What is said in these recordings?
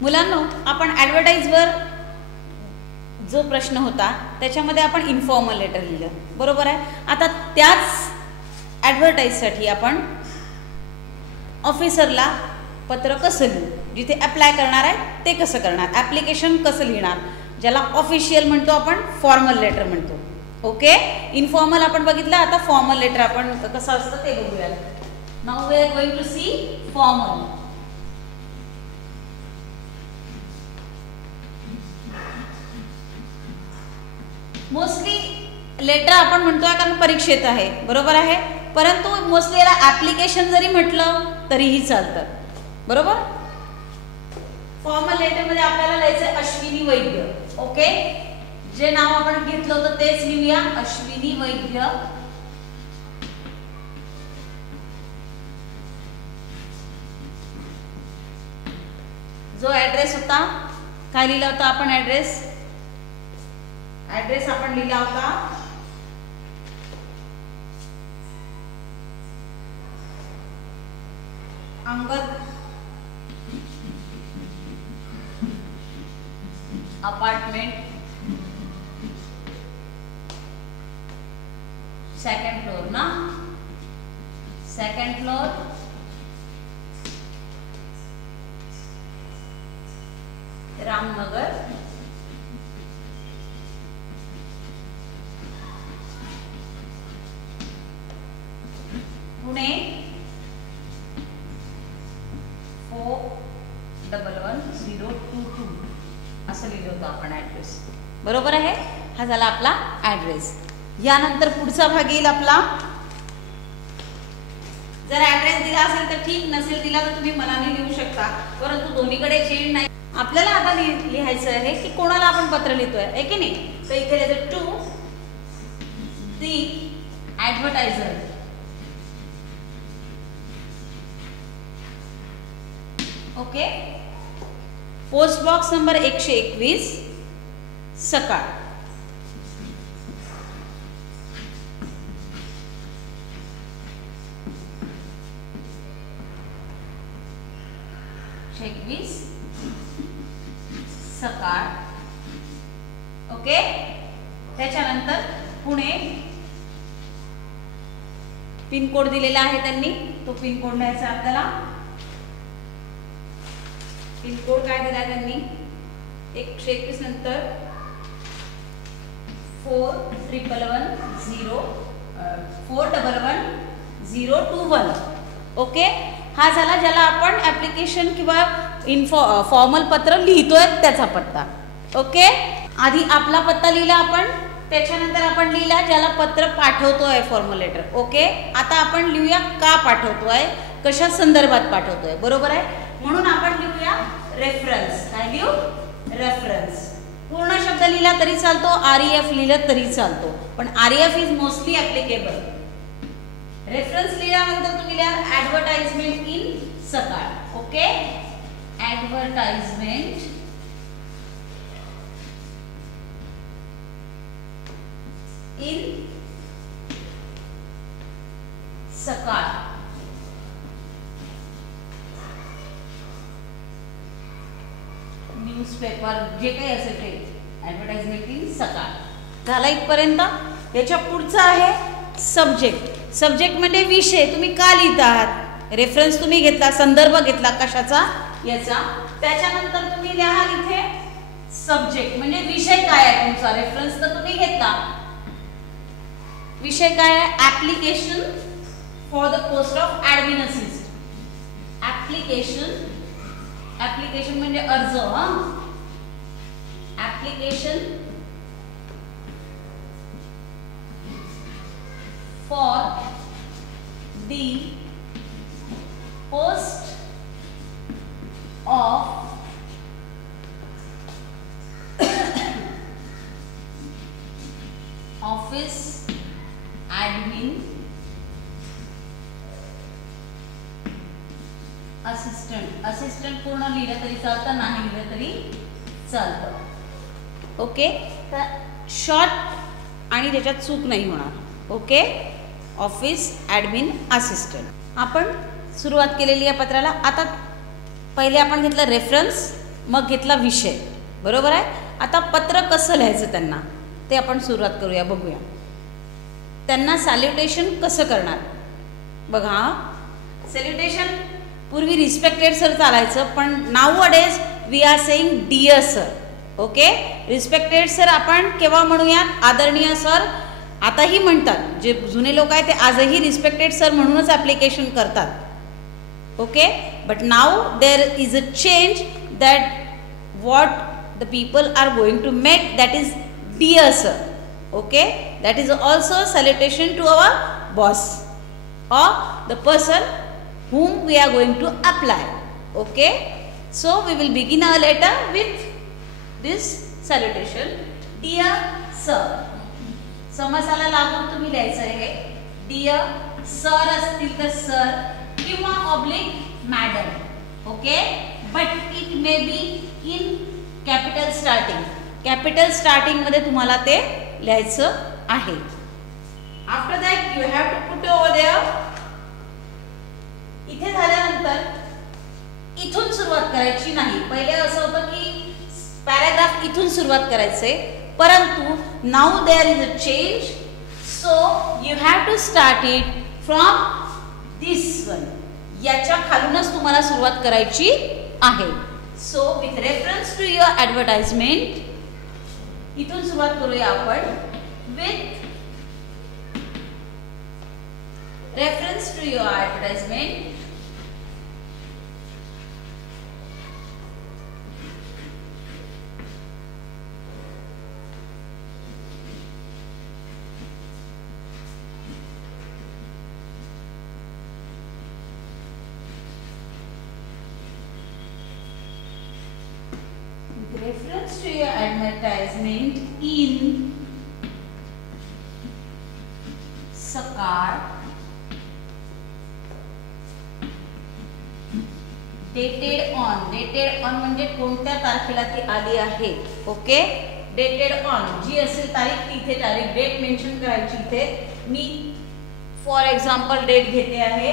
मुलांनो, आपण ॲडव्हर्टाईजवर जो प्रश्न होता त्याच्यामध्ये आपण इन्फॉर्मल लेटर लिहिलं, बरोबर आहे. आता त्याच ॲडव्हर्टाईजसाठी आपण ऑफिसरला पत्र कसं लिहू, जिथे अप्लाय करणार आहे ते कसं करणार, ॲप्लिकेशन कसं लिहिणार, ज्याला ऑफिशियल म्हणतो आपण फॉर्मल लेटर म्हणतो. ओके, इन्फॉर्मल आपण बघितलं, आता फॉर्मल लेटर आपण कसं असतं ते बघूया. Now we are going to see formal. Mostly letter आपण म्हणतोय कारण परीक्षेत आहे, बरोबर आहे, परंतु मोस्टली याला ॲप्लिकेशन जरी म्हटलं तरीही चालतं, बरोबर. फॉर्मल लेटरमध्ये आपल्याला लिहायचं अश्विनी वैद्य. ओके, जे नाव आपण घेतलं होतं तेच लिहूया, अश्विनी वैद्य. जो ॲड्रेस होता, काय लिहिला होता आपण, ॲड्रेस आपण लिहिला होता अंगद अपार्टमेंट, सेकंड फ्लोर ना, सेकंड फ्लोर, रामनगर, पुणे 411022 असं लिहिलं होतं आपण ॲड्रेस, बरोबर आहे. हा झाला आपला ॲड्रेस. यानंतर पुढचा भाग येईल आपला, जर ॲड्रेस दिला असेल तर ठीक, नसेल दिला तर तुम्ही मनाने लिहू शकता, परंतु दोन्हीकडे चेंज नाही. आपल्याला आता लिहायचं आहे की कोणाला आपण पत्र लिहितोय, आहे की नाही. तर इथे लिहायचं to the advertiser. Okay, post box number 121 Sakal. सकाळ. ओके, त्याच्यानंतर पुणे, पिनकोड दिलेला आहे त्यांनी, तो पिनकोड लिहायचा आपल्याला. पिनकोड काय दिला त्यांनी, 121 नंतर 411021. ओके, हा झाला ज्याला आपण ॲप्लिकेशन किंवा फॉर्मल पत्र लिहितोय त्याचा पत्ता. ओके, आधी आपला पत्ता लिहिला आपण, त्याच्यानंतर आपण लिहिला ज्याला पत्र पाठवतोय फॉर्मल लेटर. ओके, आता आपण लिहूया का पाठवतोय, कशा संदर्भात पाठवतोय, बरोबर आहे. म्हणून आपण लिहूया रेफरन्स. काय लिहू, रेफरन्स. पूर्ण शब्द लिहिला तरी चालतो, REF लिहिलं तरी चालतो, पण REF is mostly applicable. Reference लिहिल्यानंतर तुम्ही लिहा ॲडव्हर्टाइजमेंट इन सकाळ. ओके, ॲडव्हर्टाइजमेंट इन सकाळ. न्यूजपेपर जे काही असेल ते, ॲडव्हर्टाइजमेंट इन सकाळ झाला इथपर्यंत. याच्या पुढचं आहे सब्जेक्ट. सब्जेक्ट म्हणजे विषय, तुम्ही का लिहित आहात. रेफरन्स तुम्ही घेतला, संदर्भ घेतला कशाचा, याचा. त्याच्यानंतर तुम्ही लिहा इथे सब्जेक्ट म्हणजे विषय काय आहे तुमचा. रेफरन्स तर तुम्ही घेतला, विषय काय आहे, application for the post of admin assistant. Application म्हणजे अर्ज. Application for the post of office admin assistant पूर्ण लिहिलं तरी चालतं, नाही लिहिलं तरी चालतं. ओके, तर शॉर्ट आणि त्याच्यात चूक नाही होणार. ओके, ऑफिस ॲडमिन असिस्टंट आपण सुरुवात केलेली आहे पत्राला. आता पहिले आपण घेतलं रेफरन्स, मग घेतला विषय, बरोबर आहे. आता पत्र कसं लिहायचं त्यांना ते आपण सुरुवात करूया, बघूया. त्यांना सॅल्युटेशन कसं करणार बघा. सॅल्युटेशन पूर्वी रिस्पेक्टेड सर चालायचं, पण nowadays we are saying dear sir. Okay, respected sir आपण केव्हा म्हणूयात, आदरणीय सर आताही म्हणतात. जे जुने लोक आहेत ते आजही रिस्पेक्टेड सर म्हणूनच ॲप्लिकेशन करतात. Okay, but now there is a change that what the people are going to make, that is dear sir. Okay, that is also salutation to our boss or the person whom we are going to apply. Okay, so we will begin our letter with this salutation, dear sir. समासाला लागून तुम्ही लिहायचं आहे dear sir असतील तर sir किंवा oblique madam. Okay, but it may be in capital starting. Capital starting मध्ये तुम्हाला ते लिहायचं आहे. After that you have to put over there. इथे झाल्यानंतर इथून सुरुवात करायची नाही. पहिले असं होतं की पॅराग्राफ इथून सुरुवात करायचे, परंतु now there is a change, so you have to start it from this one. याच्या खालूनच तुम्हाला सुरुवात करायची आहे. So with reference to your advertisement, इथून सुरुवात करूया आपण. With reference to your advertisement, reference to your advertisement in Sakar, dated on म्हणजे कोणत्या तारखेला ती आली आहे. ओके, डेटेड ऑन जी असेल तारीख तिथे तारीख डेट मेन्शन करायची. इथे मी फॉर एक्झाम्पल डेट घेते आहे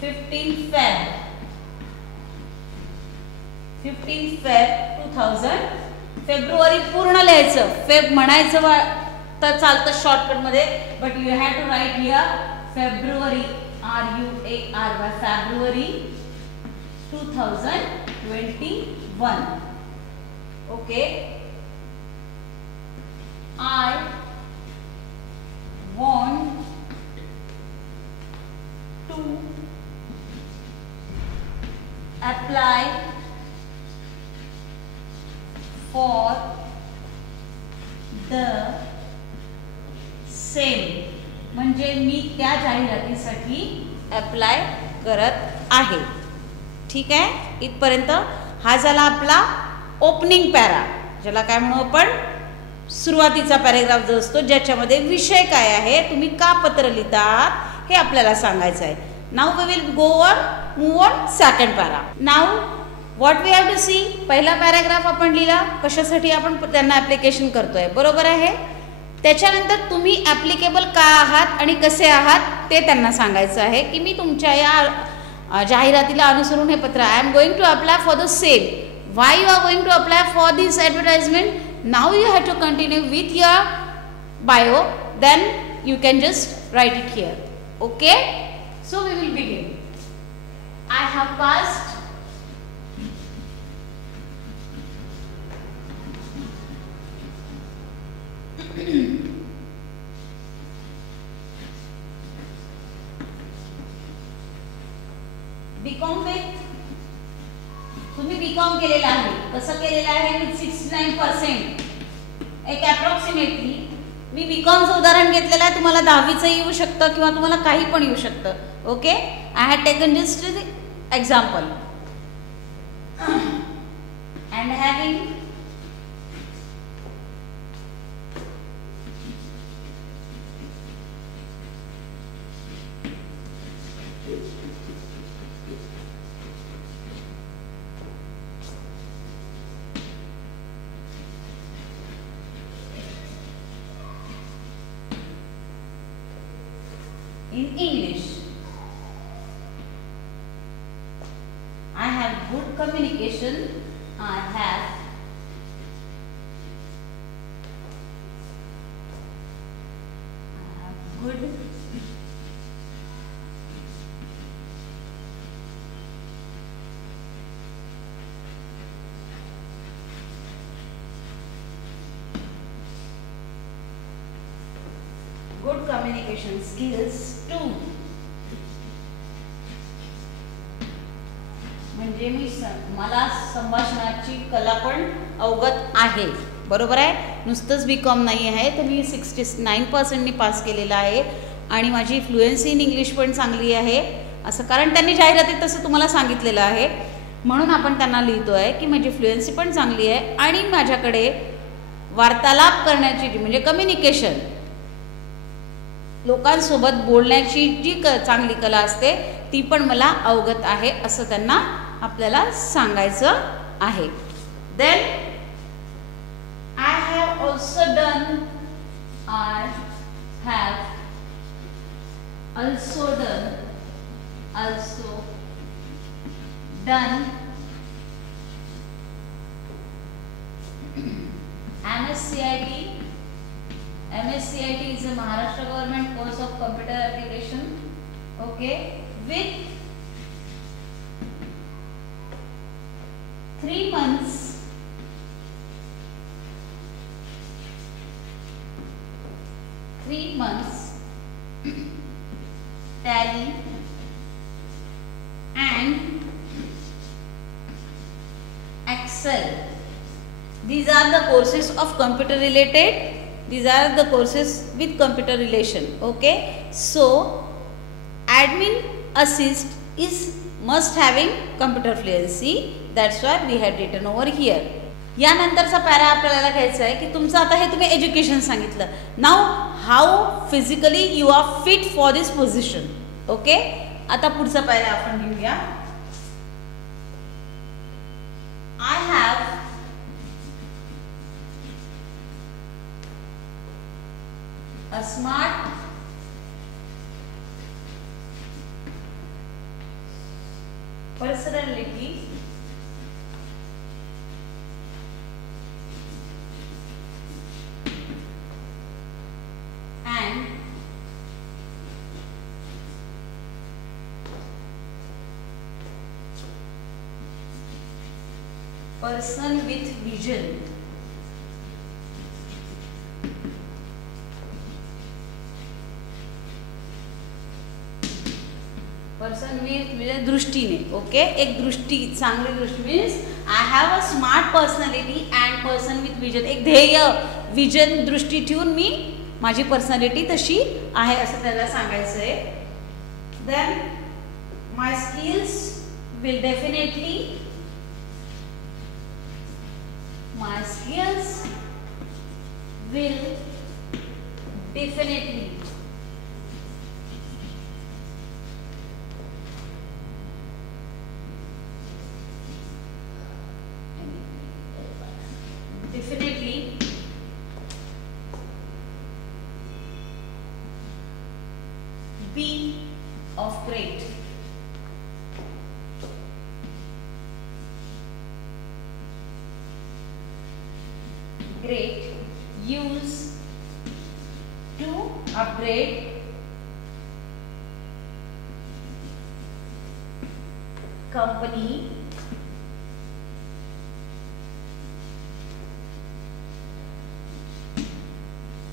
15 फेब 2000. फेब्रुवारी पूर्ण लिहायचं, फेब म्हणायचं तर चालतं शॉर्टकट मध्ये, but you have to write here February RUARY February 2021. Okay, I want to apply for the same. म्हणजे मी त्या जाहिरातीसाठी अप्लाय करत आहे. ठीक आहे, इथपर्यंत हा झाला आपला ओपनिंग पॅरा, ज्याला काय म्हणू आपण सुरुवातीचा पॅरेग्राफ जो असतो, ज्याच्यामध्ये विषय काय आहे, तुम्ही का पत्र लिहितात हे आपल्याला सांगायचं आहे. Now we will go on move on second para. Now what we have to see, पहिला पॅराग्राफ आपण लिहिला, कशासाठी आपण त्यांना ॲप्लिकेशन करतोय, बरोबर आहे. त्याच्यानंतर तुम्ही ॲप्लिकेबल का आहात आणि कसे आहात ते त्यांना सांगायचं आहे की मी तुमच्या या जाहिरातीला अनुसरून हे पत्र, I am going to apply for the same. Why you are going to apply for this advertisement. Now you have to continue with your bio, then you can just write it here. Okay, so we will begin. I have passed BCom with, तुम्ही BCom केलेला आहे, कसं केलेलं आहे with 69%. एक approximately मी बीकॉमचं उदाहरण घेतलेलं आहे, तुम्हाला 10वीचं येऊ शकतं किंवा तुम्हाला काही पण येऊ शकतं. Okay, I had taken just example. And having in English, I have good communication, I have good good communication skills 2 म्हणजे मला संभाषणाची कला पण अवगत आहे, बरोबर आहे. नुसतंच BCom नाही आहे, तर मी 69% पास केलेलं आहे आणि माझी फ्लुएन्सी इन इंग्लिश पण चांगली आहे असं, कारण त्यांनी जाहिरातीत तसं तुम्हाला सांगितलेलं आहे. म्हणून आपण त्यांना लिहितो आहे की माझी फ्लुएन्सी पण चांगली आहे आणि माझ्याकडे वार्तालाप करण्याची जी म्हणजे कम्युनिकेशन, लोकांसोबत बोलण्याची जी चांगली कला असते ती पण मला अवगत आहे असं त्यांना आपल्याला सांगायचं आहे. Then I have also done MSCIT is a Maharashtra government course of computer application, okay, with 3 months Tally and Excel. These are the courses of computer related. These are the courses with computer relation. Okay, so admin assist is must having computer fluency. That's why we had written over here. यानंतरचा para आपल्याला घ्यायचा आहे की तुमचं आता हे तुम्ही education सांगितलं. नाव how physically you are fit for this position. Okay, आता पुढचा पॅरा आपण घेऊया. I have a smart personality and person with vision. Person with म्हणजे दृष्टीने. ओके, एक दृष्टी, चांगली दृष्टी means I have a smart personality and person with vision. एक ध्येय, विजन, दृष्टी ठेवून मी माझी पर्सनॅलिटी तशी आहे असं त्याला सांगायचं आहे. Then my skills will definitely be of great use to upgrade company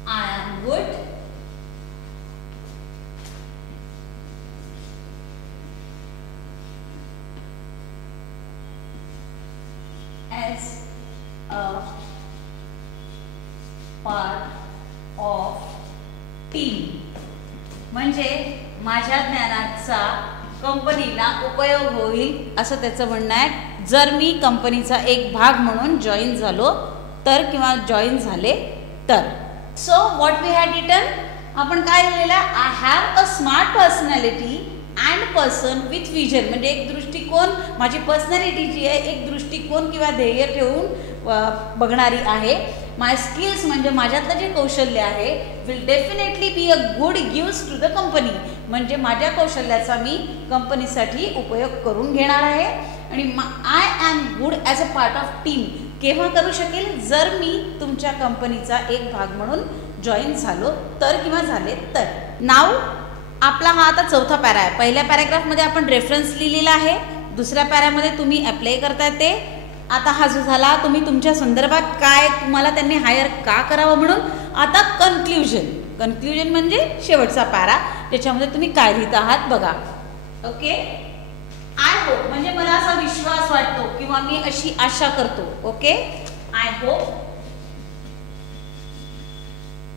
I am good as a part of team. म्हणजे माझ्या ज्ञानाचा कंपनीला उपयोग होईल असं त्याचं म्हणणं आहे. जर मी कंपनीचा एक भाग म्हणून जॉईन झालो तर किंवा जॉईन झाले तर. So what we had written, आपण काय लिहिलेलं, I have a smart personality and person with vision. म्हणजे एक दृष्टिकोन, माझी पर्सनॅलिटी जी आहे एक दृष्टिकोन किंवा ध्येय ठेवून बघणारी आहे. माय स्किल्स म्हणजे माझ्यातलं जे कौशल्य आहे will definitely be a good use to the company. म्हणजे माझ्या कौशल्याचा मी कंपनीसाठी उपयोग करून घेणार आहे. आणि I am good as a part of team केव्हा करू शकेल, जर मी तुमच्या कंपनीचा एक भाग म्हणून जॉईन झालो तर किंवा झाले तर. नाव आपला हा आता चौथा पॅरा आहे. पहिल्या पॅराग्राफमध्ये आपण रेफरन्स लिहिलेला आहे, दुसऱ्या पॅरामध्ये तुम्ही अप्लाय करताय ते. आता हा जो झाला तुम्ही तुमच्या संदर्भात काय तुम्हाला त्यांनी हायर का करावं म्हणून. आता कन्क्ल्युजन म्हणजे शेवटचा पॅरा ज्याच्यामध्ये तुम्ही काय लिहित आहात बघा. ओके. आय होप म्हणजे मला असा विश्वास वाटतो किंवा मी अशी आशा करतो. ओके. आय होप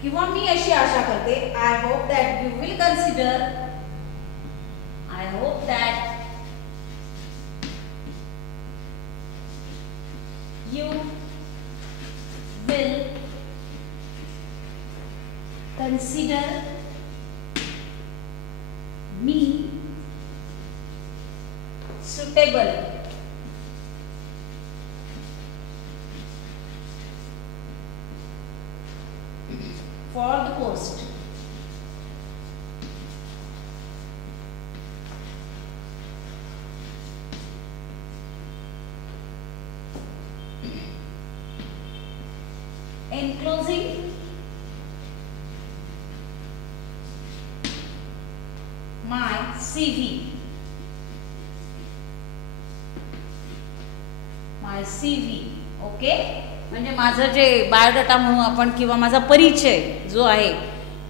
किंवा मी अशी आशा करते. I hope that you will consider. I hope that you will consider me suitable for the post. Enclosing my CV. Okay. म्हणजे माझं जे बायोडाटा म्हणू आपण किंवा माझा परिचय जो आहे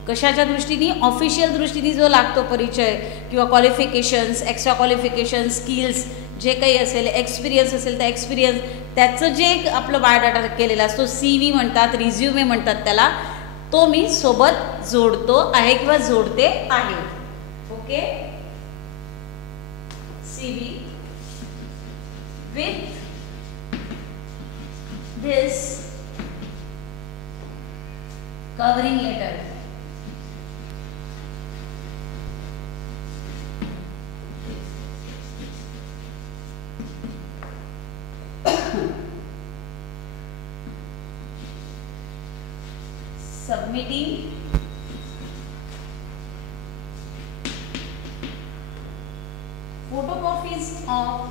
कशाच्या दृष्टीने, ऑफिशियल दृष्टीने जो लागतो परिचय किंवा क्वालिफिकेशन्स, एक्स्ट्रा क्वालिफिकेशन्स, स्किल्स जे काही असेल, एक्सपिरियन्स असेल तर एक्सपिरियन्स, त्याचं जे आपलं बायोडाटा केलेला असतो CV म्हणतात, रिझ्युमे म्हणतात त्याला, तो मी सोबत जोडतो आहे किंवा जोडते आहे. Okay. CV with this covering letter. Submitting photocopies of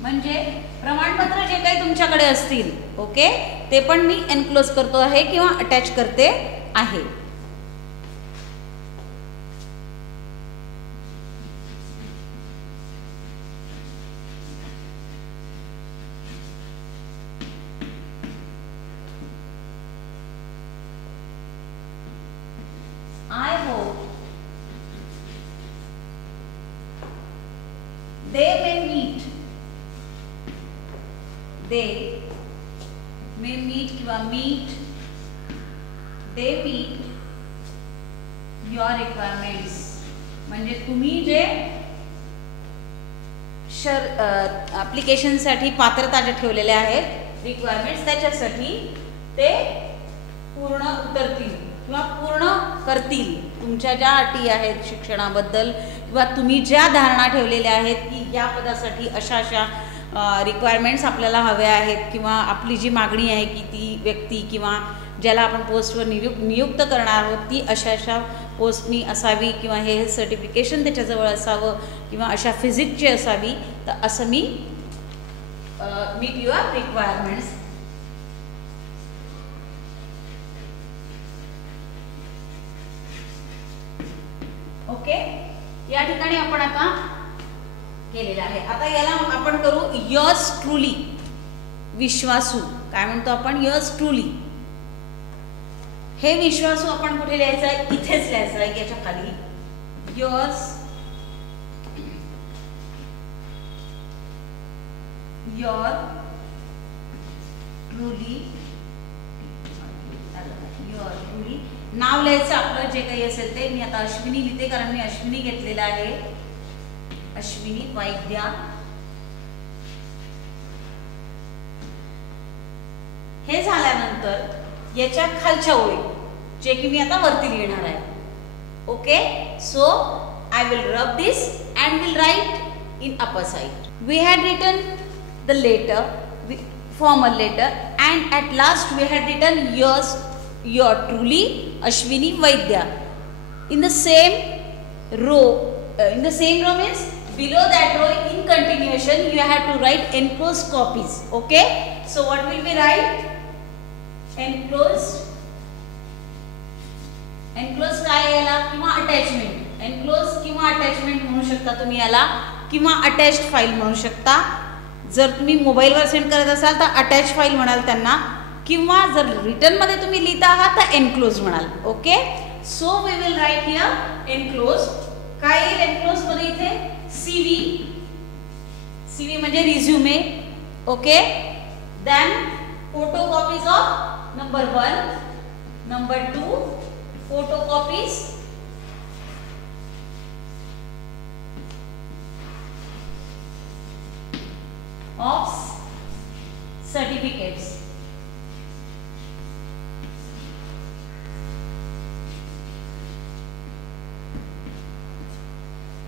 म्हणजे प्रमाणपत्र जे काही तुमच्याकडे असतील. ओके. ते पण मी एनक्लोज करतो आहे किंवा अटॅच करते आहे. I hope they may meet किंवा meet your requirements. म्हणजे तुम्ही जे ॲप्लिकेशनसाठी पात्रता जे ठेवलेले आहेत रिक्वायरमेंट्स त्याच्यासाठी ते पूर्ण उतरतील किंवा पूर्ण करतील. तुमच्या ज्या अटी आहेत शिक्षणाबद्दल किंवा तुम्ही ज्या धारणा ठेवलेल्या आहेत की या पदासाठी अशा अशा रिक्वायरमेंट्स आपल्याला हव्या आहेत किंवा आपली जी मागणी आहे की ती व्यक्ती किंवा ज्याला आपण पोस्टवर नियुक्त करणार आहोत ती अशा अशा पोस्टनी असावी किंवा हे सर्टिफिकेशन त्याच्याजवळ असावं किंवा अशा फिजिक्सची असावी, तर असं मी मीट युअर रिक्वायरमेंट्स. ओके. या ठिकाणी आपण आता केलेलं आहे. आता याला आपण करू यर्स ट्रूली, विश्वासू. काय म्हणतो आपण? Yours truly. हे विश्वासू आपण कुठे लिहायचं आहे? इथेच लिहायचं आहे याच्या खाली. Yours your truly, your truly नाव लिहायचं आपलं जे काही असेल ते. मी आता अश्विनी लिहिते कारण मी अश्विनी घेतलेला आहे. अश्विनी वैद्या. हे झाल्यानंतर याच्या खालच्या ओळी जे की मी आता वरती लिहिणार आहे. Okay. So I will rub this and will write in upper side. We had written the letter, formal letter, and at last we had written yours truly Ashwini Vaidya. In the same row means below that row in continuation you have to write enclosed copies. Okay, so what will we write? enclosed काय याला किंवा attachment, enclose किंवा attachment म्हणू शकता तुम्ही याला, किंवा attached file म्हणू शकता. जर तुम्ही मोबाईलवर सेंड करत असाल तर अटॅच फाईल म्हणाल त्यांना, किंवा जर रिटर्नमध्ये तुम्ही लिहिता आहात तर एनक्लोज म्हणाल. Okay, so we will write here enclose. काय येईल एनक्लोज मध्ये इथे? सीव्ही म्हणजे resume. Okay, then photocopies of number 1, number 2 photocopies of certificates.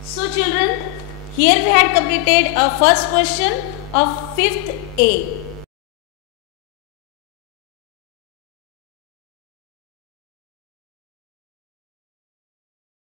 So children, here we had completed a first question of 5th A.